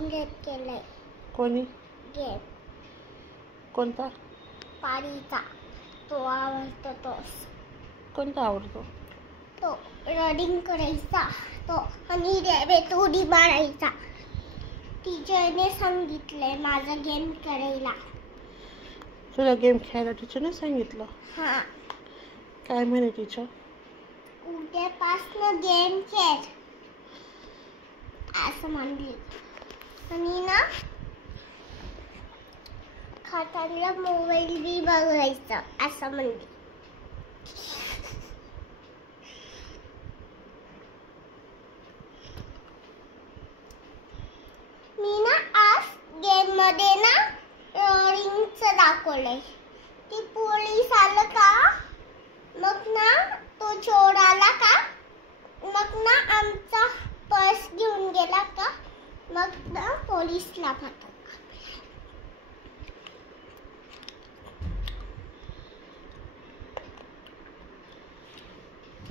Download केलंय. कोणी? Game कोणता? पाडीचा. तो आवडतो तोच. कोणता आवडतो? तो रनिंग करायचा तो आणि रेल्वेत उडी मारायचा. टीचरने सांगितलंय माझा गेम करायला. तुला गेम खेळायला टीचरने सांगितलं? हा. काय म्हणे टीचर? उद्यापासून गेम खेळ असं म्हणली. आणि ना खाताना मोबाईल बी बघायचा असं म्हणली. मी ना आज गेम मध्ये ना रिंगचं दाखवलंय. ती पोलीस आलं का मग ना तो चोर आला का मग ना आमचा पर्स घेऊन गेला का मग ना पोलीसला पाठव.